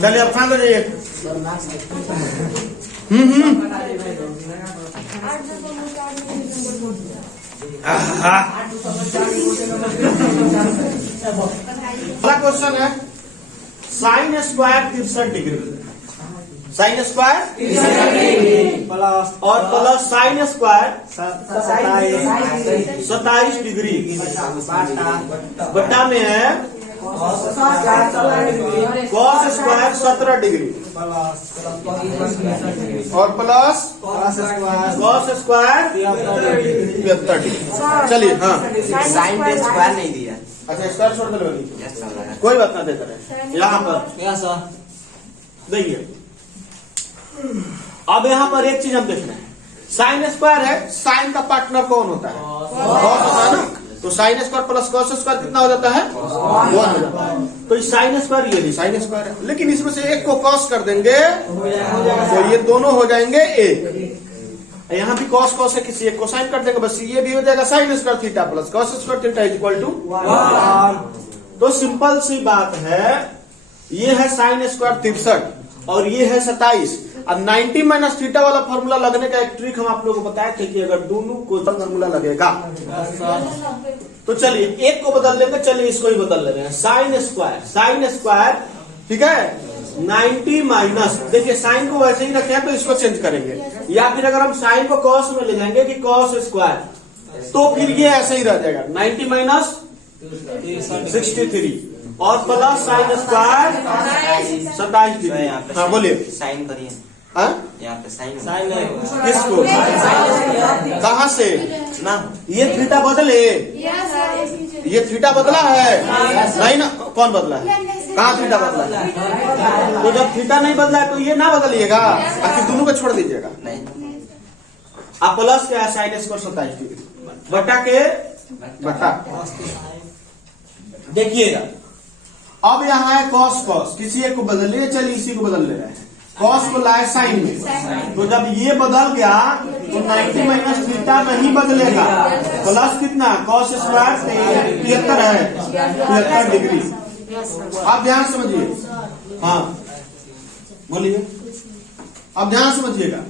चलिए अब खान लो जाइए। अगला क्वेश्चन है sine square 63 degree. Sine square plus और प्लस साइन स्क्वायर 27 डिग्री बटा में है कॉस स्क्वायर 17 डिग्री और प्लस कॉस स्क्वायर 73 डिग्री। चलिए हाँ साइन पे स्क्वायर नहीं दिया। अच्छा स्क्वायर छोड़ दो, कोई बात ना देता है। यहाँ पर देखिए अब यहाँ पर एक चीज हम देख रहे हैं, साइन स्क्वायर है, साइन का पार्टनर कौन होता है? कॉस होता है ना। तो sine square plus cos square कितना हो जाता है? 1 हो जाता है। तो साइन स्क्वायर ये नहीं साइन स्क्वायर है, लेकिन इसमें से एक को कॉस कर देंगे तो ये दोनों हो जाएंगे एक। यहाँ भी कॉस कॉस है, किसी एक को साइन कर देंगे, बस ये भी हो जाएगा sine square theta plus cos square theta is equal to 1। तो सिंपल सी बात है, ये है साइन स्क्वायर 63 और ये है 27। अब 90 माइनस थीटा वाला फॉर्मूला लगने का एक ट्रिक हम आप लोगों को बताए थे कि अगर दोनों को फॉर्मूला लगेगा तो चलिए एक को बदल लेंगे। चलिए इसको ही बदल ले रहे हैं, साइन स्क्वायर ठीक है 90 माइनस, देखिए साइन को वैसे ही रखे हैं तो इसको चेंज करेंगे, या फिर अगर हम साइन को कॉस में ले जाएंगे कि कॉस स्क्वायर, तो फिर ये ऐसे ही रह जाएगा 90 माइनस 63 और प्लस साइन स्क्वायर 27 डिग्री। हाँ बोलिए। साइन करिए यहाँ पे साइन किसको कहाँ से ना, ये थीटा बदले, ये थीटा बदला है नहीं ना, कौन बदला है? कहाँ थीटा बदला है? तो जब थीटा नहीं बदला है तो ये ना बदलिएगा, आखिर दोनों को छोड़ दीजिएगा। अब प्लस क्या है? साइन स्क्वायर 27 डिग्री बटा के बटा। देखिएगा अब यहाँ है कॉस कॉस, किसी एक को बदल लिए, चलिए इसी को बदल ले रहे हैं, कॉस को लाए साइन में, तो जब ये बदल गया तो 90 माइनस थीटा नहीं बदलेगा, प्लस कितना कॉस स्क्वायर 73 है 73 डिग्री। आप ध्यान समझिए, हाँ बोलिए, अब ध्यान समझिएगा।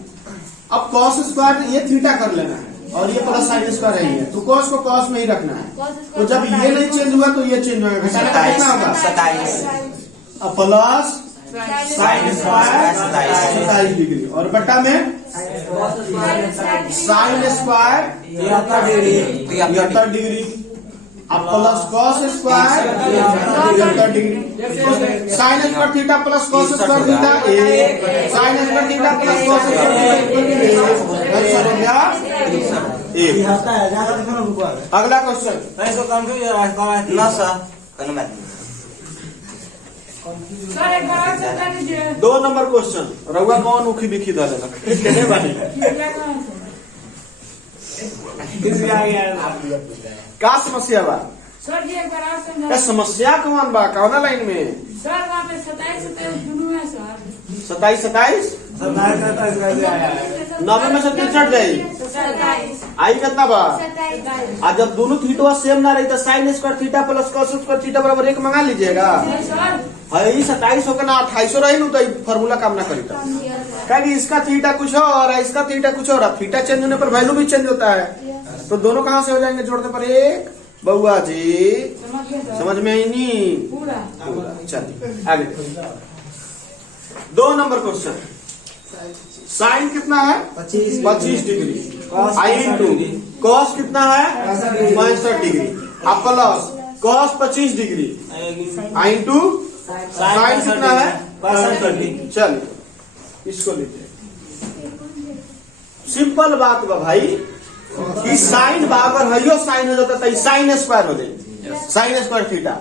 अब कॉस स्क्वायर ये थीटा कर लेना है और ये प्लस साइन स्क्वायर है, तो कॉस को कॉस में ही रखना है। तो जब ये नहीं चेंज हुआ तो ये चेंज होगा, घटाने का कितना होगा? 27 प्लस साइन स्क्वायर 27 डिग्री और बटा में साइन स्क्वायर 73 डिग्री अब plus cos square 73 degree. Sign square theta plus cos square theta sine square theta plus cos square theta. अगला क्वेश्चन ना सर 2 नंबर क्वेश्चन। रउआ कौन उखी बिखी डालेगा का समस्या बा? सर जी एक बार और समझा। समस्या कौन बा? कौन लाइन में? सर वहाँ पे 27 दोनों है सर। 27 90 में से 63 जाई आई कितना बा? आज जब दोनों थीटा सेम ना रही तो sine square theta plus cos square theta बराबर 1 मंगा लीजिएगा। है 27 होगा ना 28 रही नु तो फॉर्मूला काम ना करी, क्योंकि इसका थीटा कुछ और है, इसका थीटा कुछ और है, थीटा चेंज होने पर वैल्यू भी चेंज होता है। तो दोनों कहाँ से हो जाएंगे जोड़ने पर 1? बउआ जी समझ में आई नहीं? पूरा। चलिए आगे 2 नंबर क्वेश्चन। साइन कितना है? 25 डिग्री आई इंटू कॉस कितना है? 65 डिग्री अब plus cos 25 degree I into sine कितना है? 65 डिग्री। चलिए इसको लीजिए, सिंपल बात बा भाई कि साइन बराबर है साइन हो जाता है साइन स्क्वायर हो जाए, साइन स्क्वायर थीटा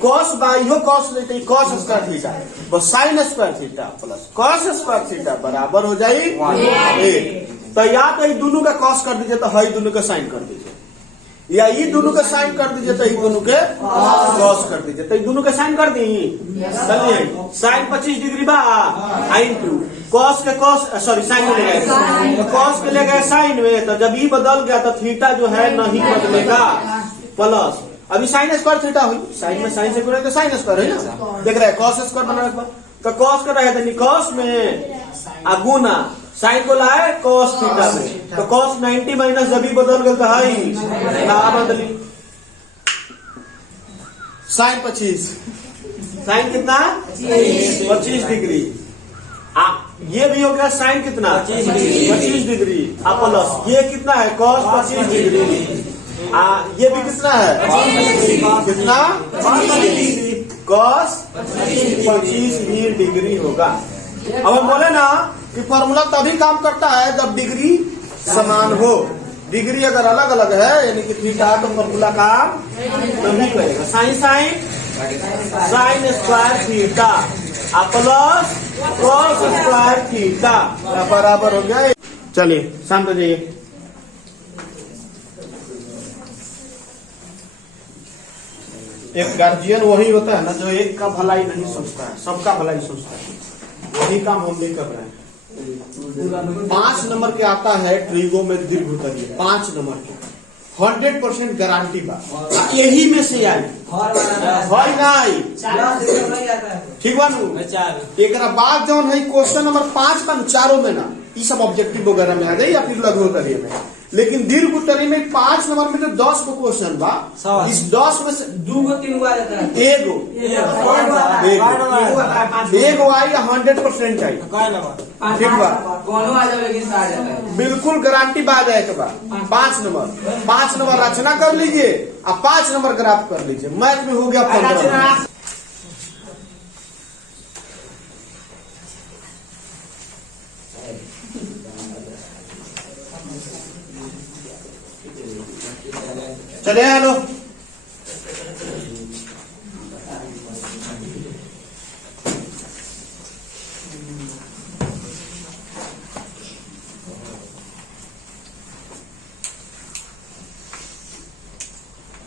कॉस बाइयो कॉस कॉस स्क्वायर थीटा बस sign square theta plus cos square theta बराबर हो जाए 1। तो या तो दोनों का कॉस कर दीजिए तो है दोनों का साइन कर दीजिए, या ये दोनों का साइन कर दीजिए तो ये दोनों के कॉस कर दीजिए, तो ये दोनों का साइन कर दी। चलिए साइन 25 डिग्री बा इंटू कॉस के कॉस, सॉरी साइन में ले गए तो कॉस के ले गए साइन में, तो जब ये बदल गया तो थीटा जो है नहीं बदलेगा प्लस, अभी साइन स्क्वायर थीटा हुई, साइन में साइन से गुणा तो साइन स्क्वायर है ना, देख रहे हैं कॉस स्क्वायर बना तो कॉस कर रहे थे कॉस में गुना साइन को लाए कॉस थीटा में, तो कॉस 90 माइनस जब ही बदल गया तो है ना बदली साइन 25, साइन कितना 25 डिग्री, ये भी हो गया साइन कितना 25 डिग्री, प्लस ये कितना है कॉस 25 डिग्री, ये भी कितना है कितना कॉस 25 ही डिग्री होगा। अब हम बोले ना कि फॉर्मूला तभी काम करता है जब डिग्री समान हो, डिग्री अगर अलग अलग है यानी कि थीटा तो फॉर्मूला काम नहीं करेगा। Sine sine square theta plus cos square theta बराबर हो गया। चलिए शांत हो जाइए। एक गार्जियन वही होता है ना जो एक का भलाई नहीं सोचता है, सबका भलाई सोचता है, वही काम हम नहीं कर रहे हैं। 5 नंबर के आता है ट्रिगोमेट्री भूतलीय, 5 नंबर के 100% गारंटी बा, यही में से आई भाई नहीं ठीक बा नू। एक बाद जौन है क्वेश्चन नंबर 5 का चारों में ना ये सब ऑब्जेक्टिव वगैरह में आ जाए या फिर लघु उत्तरीय में, लेकिन दीर्घ उत्तरीय में 5 नंबर में तो 10 को क्वेश्चन बा, इस 10 में से 2 को 3 को आ जाता है, एगो आई 100% आई ठीक बा, बिल्कुल गारंटी बा जाए के बाद 5 नंबर रचना कर लीजिए और 5 नंबर ग्राफ कर लीजिए, मैथ में हो गया 15। चले हेलो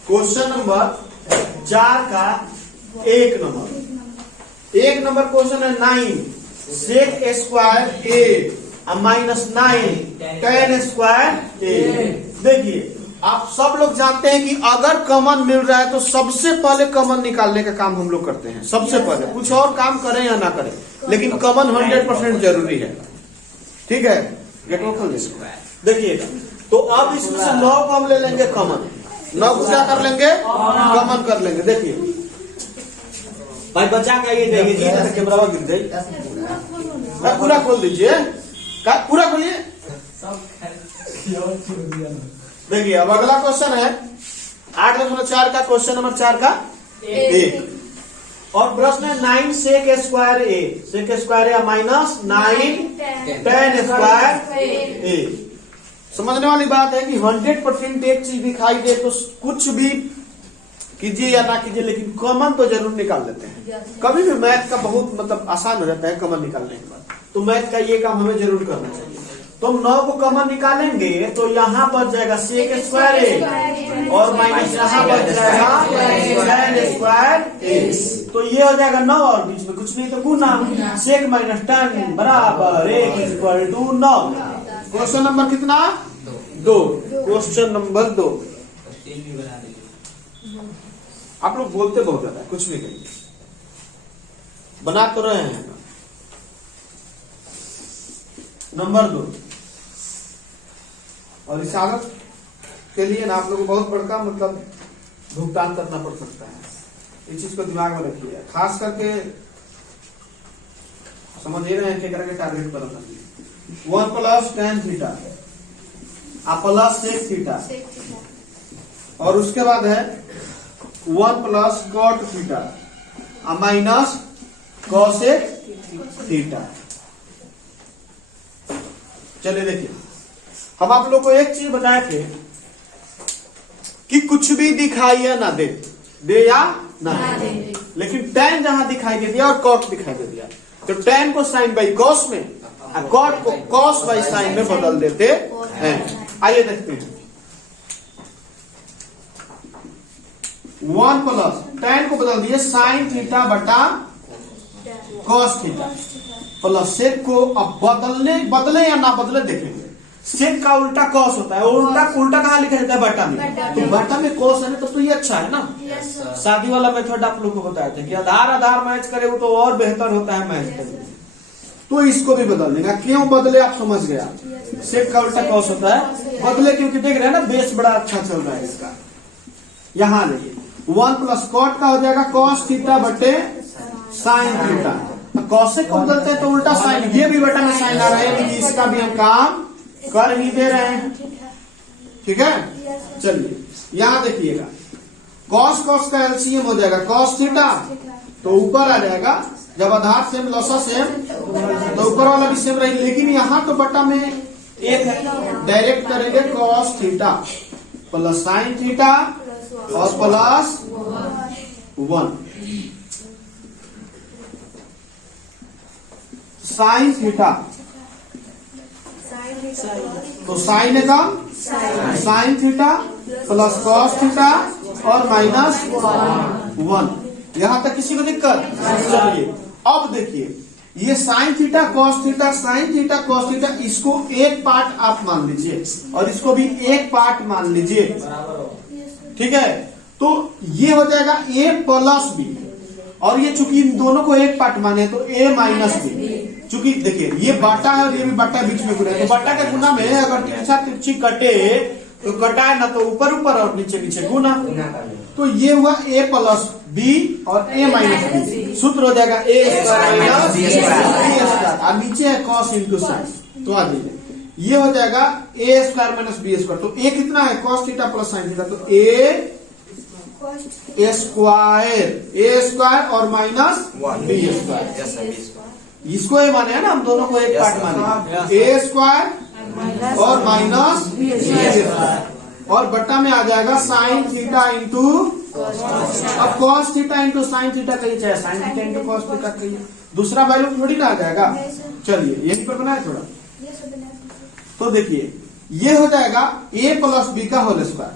क्वेश्चन नंबर 4 का 1 नंबर क्वेश्चन है 9 सेक स्क्वायर ए माइनस 9 tan स्क्वायर ए। देखिए आप सब लोग जानते हैं कि अगर कॉमन मिल रहा है तो सबसे पहले कॉमन निकालने का काम हम लोग करते हैं, सबसे पहले कुछ और काम करें या ना करें, लेकिन कॉमन 100% जरूरी है। ठीक है गेट खोल देखिएगा, तो अब इसमें से 9 को हम ले लेंगे कॉमन, 9 को क्या कर लेंगे कॉमन कर लेंगे। देखिए भाई बचा का ये देंगे कैमरा गिर जाए, पूरा खोल दीजिए, पूरा खोलिए। देखिए अब अगला क्वेश्चन है 8.4 का क्वेश्चन नंबर 4 का 1 और प्रश्न है 9 सेक स्क्वायर ए माइनस 9 tan स्क्वायर ए। समझने वाली बात है कि 100% एक चीज दिखाई दे तो कुछ भी कीजिए या ना कीजिए, लेकिन कॉमन तो जरूर निकाल लेते हैं। कभी भी मैथ का बहुत मतलब आसान हो जाता है कॉमन निकालने के बाद, तो मैथ का ये काम हमें जरूर करना चाहिए। तो हम 9 को कॉमन निकालेंगे तो यहाँ बच जाएगा सेक स्क्वायर ए और माइनस यहाँ बच जाएगा tan स्क्वायर ए, तो ये हो जाएगा 9 और बीच में कुछ नहीं तो गुना, सेक माइनस tan बराबर ए इक्वल टू 9। क्वेश्चन नंबर कितना 2, क्वेश्चन नंबर 2। आप लोग बोलते बहुत ज्यादा है, कुछ नहीं कहेंगे, बना तो रहे हैं। नंबर 2 और इस आदत के लिए ना आप लोगों को बहुत बड़का मतलब भुगतान करना पड़ सकता है, इस चीज को दिमाग में रखिए, खास करके समझ रहे हैं क्या करके टारगेट पर रखिए। 1 plus tan theta plus sec theta और उसके बाद है 1 plus cot theta minus cosec theta. चलिए देखिए हम आप लोग को एक चीज बताए थे कि कुछ भी दिखाई या ना दे या ना दे, लेकिन tan जहां दिखाई दे दिया और cot दिखाई दे दिया तो tan को sin बाई cos में और cot को cos बाई sin में बदल देते हैं। आइए देखते हैं 1 प्लस tan को बदल दिए साइन थीटा बटा कॉस थीटा प्लस सेक को अब बदले या ना बदले देखेंगे। सेक का उल्टा कॉस होता है, उल्टा कहाँ लिखा जाता है? बटा में। तो बटा में कॉस है तो ये अच्छा है ना। शादी वाला मेथड आप लोग को बताए थे कि आधार मैच करे वो तो और बेहतर होता है मैच करे। तो इसको भी बदल देगा। क्यों बदले आप समझ गया? सेक का उल्टा कॉस होता है, बदले क्योंकि देख रहे हैं ना बेस बड़ा अच्छा चल रहा है इसका। यहाँ देखिए 1 प्लस कॉट का हो जाएगा कॉस थीटा बटे साइन थीटा। कॉसेक को बदलते हैं तो उल्टा साइन, ये भी बटा में साइन आ रहा है, यानी इसका भी हम काम कर ही दे रहे हैं। ठीक है, चलिए यहां देखिएगा कॉस कॉस का एलसीएम हो जाएगा कॉस थीटा, तो ऊपर आ जाएगा। जब आधार सेम लसा सेम तो ऊपर वाला भी सेम रहेगी, लेकिन यहाँ तो बटा में एक है, डायरेक्ट करेंगे cos theta plus sine theta और प्लस 1 साइन थीटा। तो साइन का sine theta plus cos theta और माइनस 1। यहां तक किसी को दिक्कत? चलिए अब देखिए ये sine theta cos theta sine theta cos theta, इसको एक पार्ट आप मान लीजिए और इसको भी एक पार्ट मान लीजिए। ठीक है, तो ये हो जाएगा a प्लस बी, और ये चूंकि इन दोनों को एक पार्ट माने तो a माइनस बी। चूंकि देखिए ये बाटा है और ये भी बाटा बीच में गुना है, तो बाटा के गुना में अगर तिरछा तिरछी कटे तो कटाए ना तो ऊपर ऊपर और नीचे नीचे गुना। तो ये हुआ a प्लस बी और a माइनस बी। सूत्र हो जाएगा a square minus B square, और नीचे है कॉस इंटू साइन। तो आ जाइए ये हो जाएगा a square minus B square. तो a कितना है? Cos theta plus sine theta, तो a स्क्वायर और माइनस बी स्क्वायर। इसको ये माने है ना, हम दोनों को एक पार्ट माने, a स्क्वायर और माइनस बी स्क्वायर, और बट्टा में आ जाएगा साइन थीटा इंटू, अब cos theta into sine theta कहिए चाहे sine theta into cos theta कहिए, दूसरा वैल्यू थोड़ी ना आ जाएगा। चलिए यहीं पर बनाए थोड़ा, तो देखिए ये हो जाएगा a प्लस बी का होल स्क्वायर,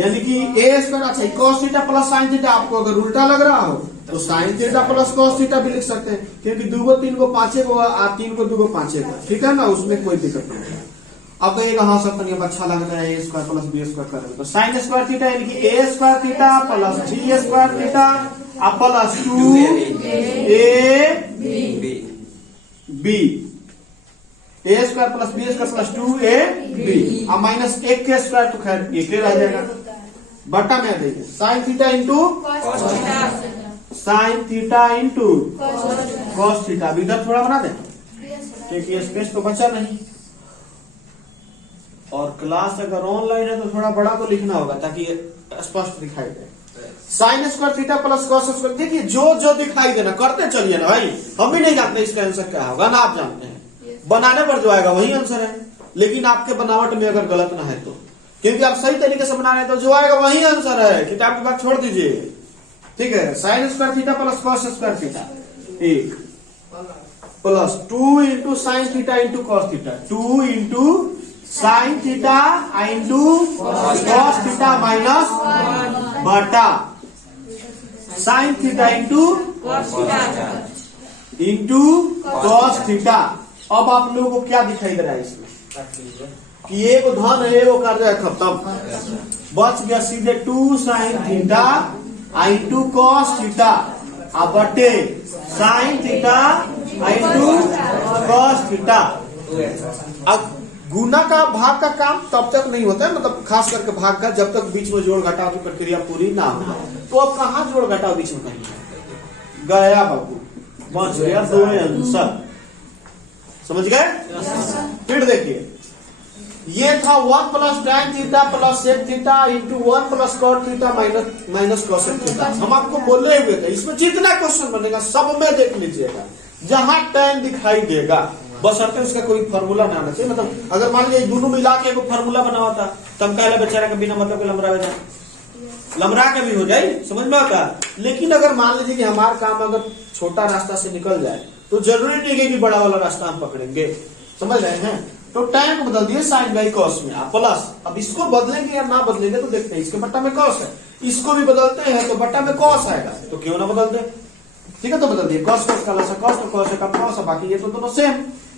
यानी कि a स्क्वायर। अच्छा cos theta plus sine theta, आपको अगर उल्टा लग रहा हो तो sine theta plus cos theta भी लिख सकते हैं, क्योंकि 2 को 3 को 5 को 3 को 2 को 5 को, ठीक है ना, उसमें कोई दिक्कत नहीं है। अब कहिएगा हाँ सब तनिक अच्छा लगता है a square plus B square करेंगे, तो साइन स्क्वायर थीटा यानी कि a square theta plus b square theta plus 2ab, a square plus B square plus 2ab, अब माइनस 1 के स्क्वायर तो खैर 1 रह जाएगा। बटा में देखिए sign theta into sine theta into cos theta. अब इधर थोड़ा बना दें क्योंकि स्पेस तो बचा नहीं, और क्लास अगर ऑनलाइन है तो थोड़ा बड़ा तो लिखना होगा ताकि स्पष्ट दिखाई दे। Sine square theta plus cos square, देखिए जो दिखाई देना करते चलिए ना भाई, हम भी नहीं जानते इसका आंसर क्या होगा ना, आप जानते हैं। बनाने पर जो आएगा वही आंसर है, लेकिन आपके बनावट में अगर गलत ना है तो, क्योंकि आप सही तरीके से बना रहे तो जो आएगा वही आंसर है, किताब की बात छोड़ दीजिए। ठीक है, sine square theta plus cos square theta 1 plus 2 into sine theta into cos theta, 2 into sine theta into cos theta minus बटा sine theta into cos theta. अब आप लोगों को क्या दिखाई दे रहा है इसमें कि एक धन है वो कर जाए खत्म, बच गया सीधे 2 sine theta into cos theta बटे sine theta into cos theta. अब गुना का भाग का काम तब तक नहीं होता है, मतलब खास करके भाग का, जब तक बीच में जोड़ घटाव की प्रक्रिया पूरी ना हो। तो अब कहाँ जोड़ घटाव बीच में कहीं गया बाबू, बच गया 2 आंसर, समझ गए। फिर देखिए ये था 1 plus tan theta plus sec theta into 1 plus cot theta minus cosec theta. हम आपको बोले हुए थे इसमें जितना क्वेश्चन बनेगा सब में देख लीजिएगा, जहां tan दिखाई देगा बशर्ते उसका कोई फार्मूला ना आना चाहिए। मतलब अगर मान लीजिए दोनों मिला के एक फार्मूला बना हुआ था तब कहला बेचारा के बिना मतलब के लमरा के भी हो जाए, समझ में आता। लेकिन अगर मान लीजिए कि हमारा काम अगर छोटा रास्ता से निकल जाए तो जरूरी नहीं है कि बड़ा वाला रास्ता हम पकड़ेंगे, समझ रहे हैं। तो tan को बदल दिए sin बाई cos में प्लस। अब इसको बदलेंगे या ना बदलेंगे तो देखते हैं। इसके बट्टा में cos है, इसको भी बदलते हैं तो बट्टा में cos आएगा, तो क्यों ना बदल दे। ठीक है, तो बदल दिए। cos cos का लसा cos, तो cos का cos है, बाकी ये तो दोनों सेम,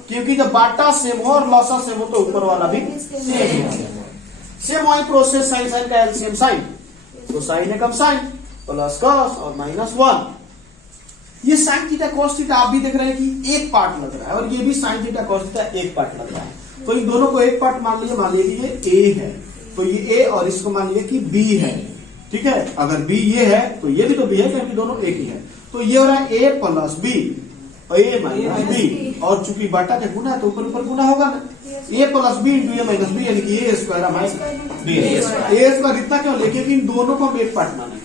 क्योंकि जब बाटा सेम हो और लसा सेम हो तो ऊपर वाला भी सेम हो। सेम वही प्रोसेस साइन साइन का एलसीएम साइन, तो साइन है कम साइन प्लस cos और माइनस 1। ये साइन थीटा cos थीटा आप भी देख रहे हैं कि एक पार्ट लग रहा है, और ये भी साइन थीटा cos थीटा एक पार्ट लग रहा है। तो इन दोनों को एक पार्ट मान लीजिए कि ये A है, तो ये A और इसको मान लीजिए कि B है। ठीक है, अगर B ये है तो ये भी तो B है, क्योंकि दोनों एक ही है। तो ये हो रहा है A प्लस B और A माइनस B, और चूंकि बाटा का गुना है तो ऊपर ऊपर गुना होगा ना। A plus B into A minus B, यानी कि A square minus B square. इतना क्यों लेके कि इन दोनों को हम एक पार्ट माने,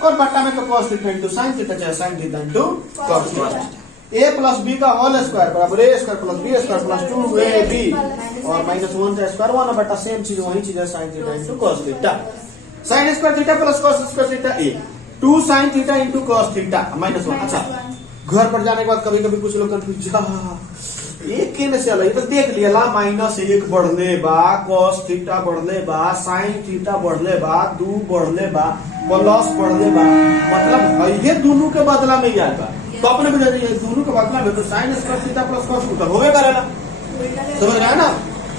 और बट्टा में तो cos theta into sine theta चाहे sine theta into cos theta. A plus B का होल स्क्वायर बराबर A square plus B square plus 2AB और माइनस 1 का स्क्वायर 1 बटा सेम चीज वही चीज है sine theta into cos theta. Sign square theta plus cos square theta A 2 sine theta into cos theta minus 1। अच्छा, घर पर जाने के बाद कभी कभी कुछ लोग कंफ्यूज एक के से अलग तो देख लिया ला माइनस 1 बढ़ले बा, cos थीटा बढ़ले बा, साइन थीटा बढ़ले बा, 2 बढ़ले बा, प्लस बढ़ले बा, मतलब ये दोनों के बदला में ही आएगा। तो अपने बजा ये दोनों के बदला में तो sine square theta plus cos theta होवे करेगा, समझ रहे हैं ना।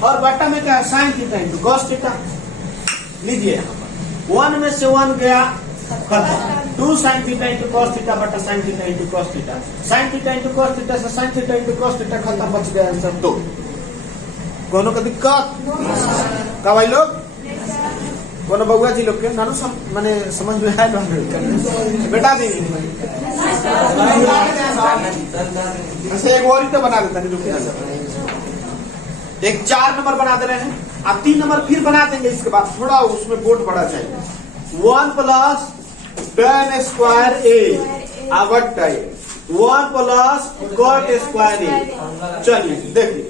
और बट्टा में क्या है sine theta into cos theta. लीजिए 1 में से 1 गया खत्म, 2 sine theta into cos theta बटा sine theta into cos theta, sine theta into cos theta से sine theta into cos theta खत्म, बच गया आंसर 2। कोनो का दिक्कत का भाई लोग, कोनो बउआ जी लोग के नानू माने समझ में आया बेटा दी ऐसे एक और ही तो बना देता है। एक 4 नंबर बना दे रहे हैं, आप 3 नंबर फिर बना देंगे, इसके बाद थोड़ा उसमें बोर्ड बड़ा चाहिए। 1 plus tan square A out 1 plus cot square A। चलिए देखिए,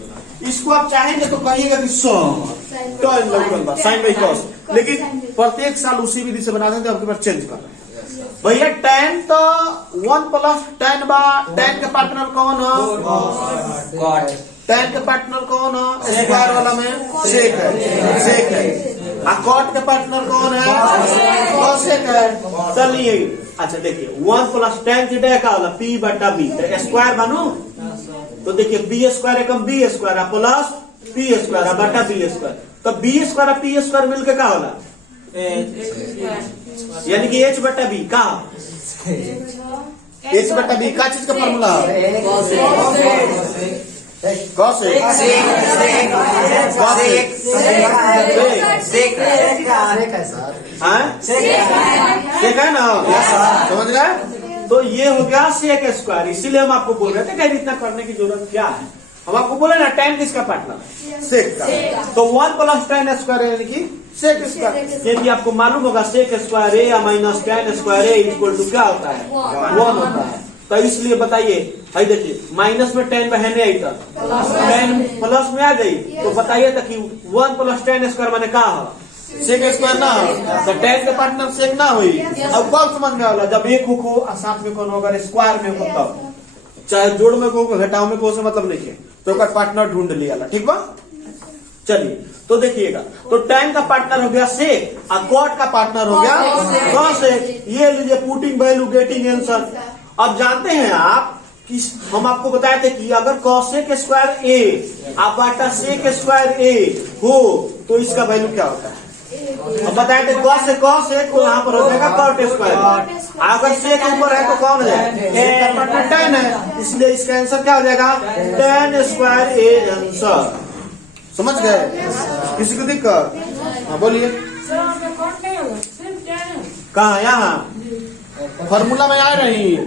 इसको आप चाहेंगे तो कहिएगा कि tan लगभग बा साइन बाई cos, लेकिन प्रत्येक साल उसी विधि से बना देंगे, आपके पास चेंज कर रहे हैं भैया। tan तो 1 प्लस tan बा, tan के पार्टनर कौन है cot, tan के पार्टनर कौन है स्क्वायर वाला में सेक है, और cot के पार्टनर कौन है cosec है। चलिए अच्छा देखिए 1 प्लस tan थीटा का होला P बटा B, स्क्वायर बनू तो देखिए B स्क्वायर एकम B square plus P square बटा B स्क्वायर, तो B स्क्वायर P स्क्वायर मिलके का होला यानी कि H बटा B का H बटा B का चीज का फॉर्मूला सेक है ना, समझ रहे। तो ये हो गया सेक स्क्वायर, इसीलिए हम आपको बोल रहे थे कहीं इतना करने की जरूरत क्या है। हम आपको बोले ना tan किसका पार्टनर सेक का, तो 1 प्लस tan स्क्वायर यानी कि सेक स्क्वायर, यदि आपको मालूम होगा सेक स्क्वायर A या minus tan square A equal to क्या होता है 1 होता है। तो इसलिए बताइए, भाई देखिए माइनस में tan बहने आई था, tan प्लस में आ गई, तो बताइए था कि 1 प्लस tan स्क्वायर माने का सेक स्क्वायर ना हो, तो tan के पार्टनर सेक ना हुई। अब कब समझ में आला, जब एक हो साथ में कौन होगा स्क्वायर में हो, तब चाहे जोड़ में को घटाव में को से मतलब नहीं है, तो पार्टनर ढूंढ लिया। ठीक बा, चलिए तो देखिएगा, तो tan का पार्टनर हो गया सेक और cot का पार्टनर हो गया cosec। ये लीजिए पुटिंग वैल्यू गेटिंग आंसर। अब जानते हैं आप कि हम आपको बताए थे कि अगर cosec स्क्वायर A आप बाटा sec स्क्वायर A हो तो इसका वैल्यू क्या होता है। अब बताए थे cosec तो यहाँ पर हो जाएगा cot स्क्वायर, अगर sec ऊपर है तो कौन है tan है, इसलिए इसका आंसर क्या हो जाएगा tan स्क्वायर A आंसर। समझ गए, किसी को दिक्कत? हाँ बोलिए। कहा यहाँ फॉर्मूला में आ रही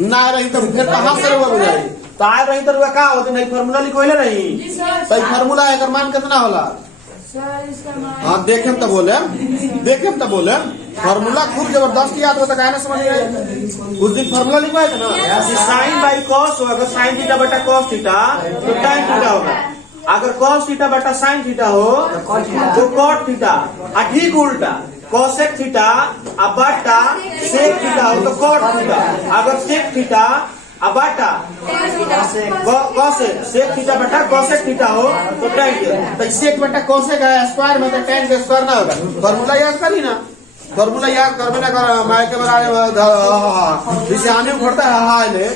ना आ रही तो फिर कहाँ से रुआ हो जाए, तो आ रही तो रुआ कहा होती नहीं, फॉर्मूला लिखोले नहीं, सही फॉर्मूला है अगर मान कितना होला। हाँ देखे तो बोले फॉर्मूला खूब जबरदस्त याद होता है ना, समझ गए। उस दिन फॉर्मूला लिखवाए थे ना, साइन बाई कॉस हो, अगर साइन थीटा बटा कॉस थीटा तो tan थीटा होगा, अगर cos थीटा बटा sin थीटा हो तो cot थीटा, ठीक उल्टा cosec थीटा बटा sec थीटा हो तो cot थीटा, अगर sec थीटा अब बटा कॉसेक सेक थीटा बटा कॉसेक थीटा हो तो tan के तो सेक बटा कॉसेक है स्क्वायर में तो tan के स्क्वायर ना होगा। फॉर्मूला याद करी ना, फॉर्मूला याद करबे ना कर मैं के बारे जैसे आने उठता है हाय ले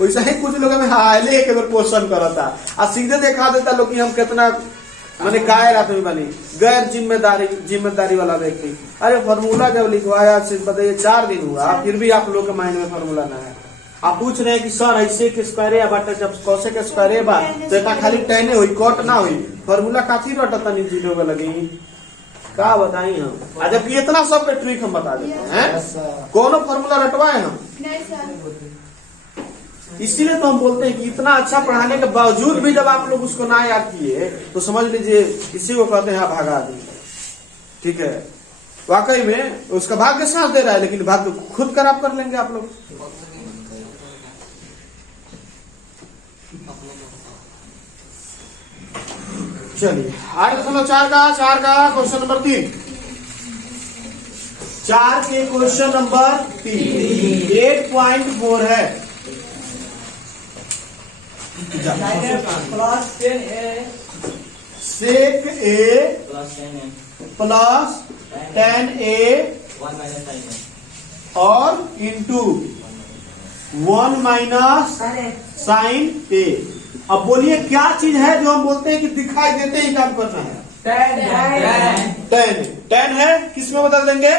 वैसा ही कुछ लोग में हाय ले के क्वेश्चन करता आ सीधे दिखा देता लोग कि हम कितना माने कायर आदमी बनी गैर जिम्मेदारी वाला व्यक्ति। अरे फॉर्मूला जब लिखवाया बताइए 4 दिन हुआ फिर भी आप लोग के माइंड में फॉर्मूला ना है। आप पूछ रहे हैं कि सर ऐसे के स्क्वायर या बटा जब कौसे के स्क्वायर बा तो एटा खाली टेने हुई कट ना हुई फॉर्मूला काफी रटता नहीं जीरो के लगी का बताई हम। जबकि इतना सब के ट्रिक हम बता देते हैं कौन फॉर्मूला रटवाए हम। इसीलिए तो हम बोलते हैं कि इतना अच्छा पढ़ाने के बावजूद भी जब आप लोग उसको ना याद किए तो समझ लीजिए इसी को कहते हैं भागा आदमी। ठीक है, वाकई में उसका भाग्य साथ दे रहा है लेकिन भाग्य खुद खराब कर लेंगे आप लोग। चलिए 8.4 का क्वेश्चन नंबर 3 4 के क्वेश्चन नंबर 3 8.4 है। सेक ए प्लस 10a और इंटू 1 माइनस साइन ए। अब बोलिए क्या चीज है जो हम बोलते हैं कि दिखाई देते ही काम करना है। टेन है किस में बदल देंगे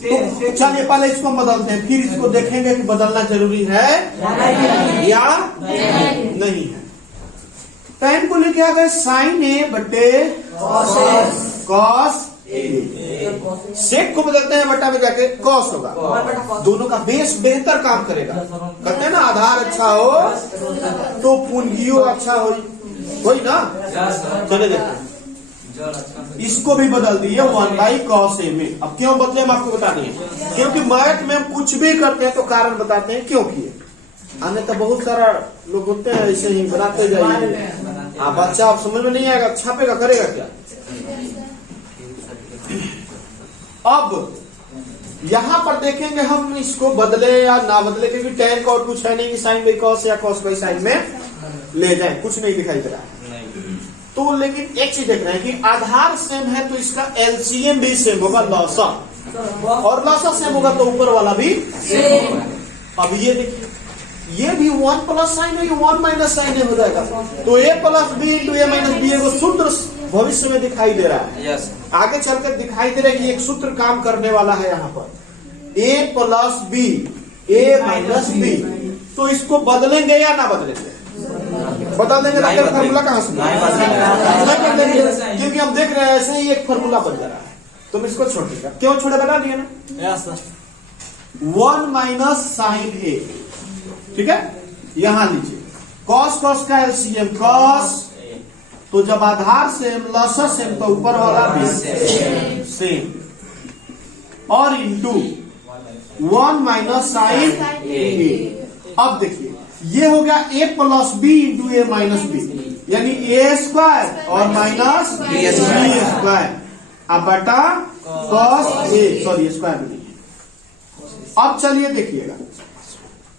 तो चलिए पहले इसको बदलते हैं फिर इसको देखेंगे कि बदलना जरूरी है या नहीं है। टेन को लेके आ गए साइन ए बटे कॉस ए। सेक को बदलते हैं बटा में जाके कॉस होगा। दोनों का बेस बेहतर काम करेगा। कहते हैं ना आधार अच्छा हो तो पूंजियो अच्छा हो ना। चले देखते हैं इसको भी बदल दिए 1/cos a में। अब क्यों बदले हम आपको बता दें क्योंकि मैथ में हम कुछ भी करते हैं तो कारण बताते हैं क्यों किए। अन्य तो बहुत सारा लोग होते हैं ऐसे ही बनाते जाइए बच्चा आप समझ में नहीं आएगा छापेगा करेगा क्या। अब यहाँ पर देखेंगे हम इसको बदले या ना बदले क्योंकि tan का और कुछ है नहीं कि साइन बाई कॉस या कॉस बाई साइन में ले जाए कुछ नहीं दिखाई दे रहा है। तो लेकिन एक चीज देख रहे हैं कि आधार सेम है तो इसका एलसीएम भी सेम होगा लॉसा और लॉसा सेम होगा तो ऊपर वाला भी सेम। अब ये देखिए ये भी 1 प्लस साइन है 1 माइनस साइन हो जाएगा तो a plus B into A minus B को सूत्र भविष्य में दिखाई दे रहा है। आगे चलकर दिखाई दे रहा है कि एक सूत्र काम करने वाला है यहाँ पर a plus B A minus B. तो इसको बदलेंगे या ना बदलेंगे बदल देंगे तो फॉर्मूला कहाँ से नहीं बदलेंगे क्योंकि हम देख रहे हैं ऐसे ही एक फॉर्मूला बन जा रहा है तो इसको छोड़ देगा। क्यों छोड़े बता दिए ना 1 माइनस साइन ए। ठीक है यहां लीजिए कॉस कॉस का एलसीएम कॉस तो जब आधार सेम लसा सेम तो ऊपर वाला भी सेम और इंटू 1 माइनस साइन ए। अब देखिए ये हो गया a plus B into A minus B यानी a स्क्वायर और माइनस बी स्क्वायर अब बटा कॉस ए सॉरी स्क्वायर नहीं है। अब चलिए देखिएगा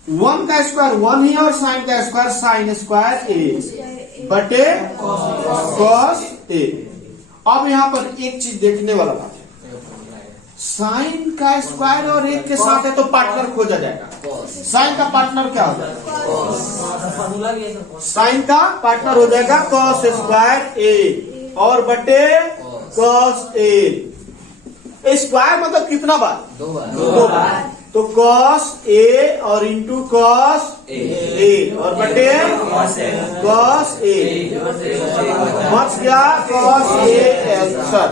1 का स्क्वायर 1 ही और साइन का स्क्वायर साइन स्क्वायर ए बटे कॉस ए। अब यहाँ पर एक चीज देखने वाला बात है साइन का स्क्वायर और एक के साथ है तो पार्टनर खोजा जाएगा। साइन का पार्टनर क्या हो जाएगा साइन का पार्टनर हो जाएगा कॉस स्क्वायर ए और बटे कॉस ए। स्क्वायर मतलब कितना बार 2 बार तो कॉस ए और इंटू कॉस ए और बटे कॉस ए बच गया कॉस ए आंसर।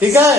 ठीक है।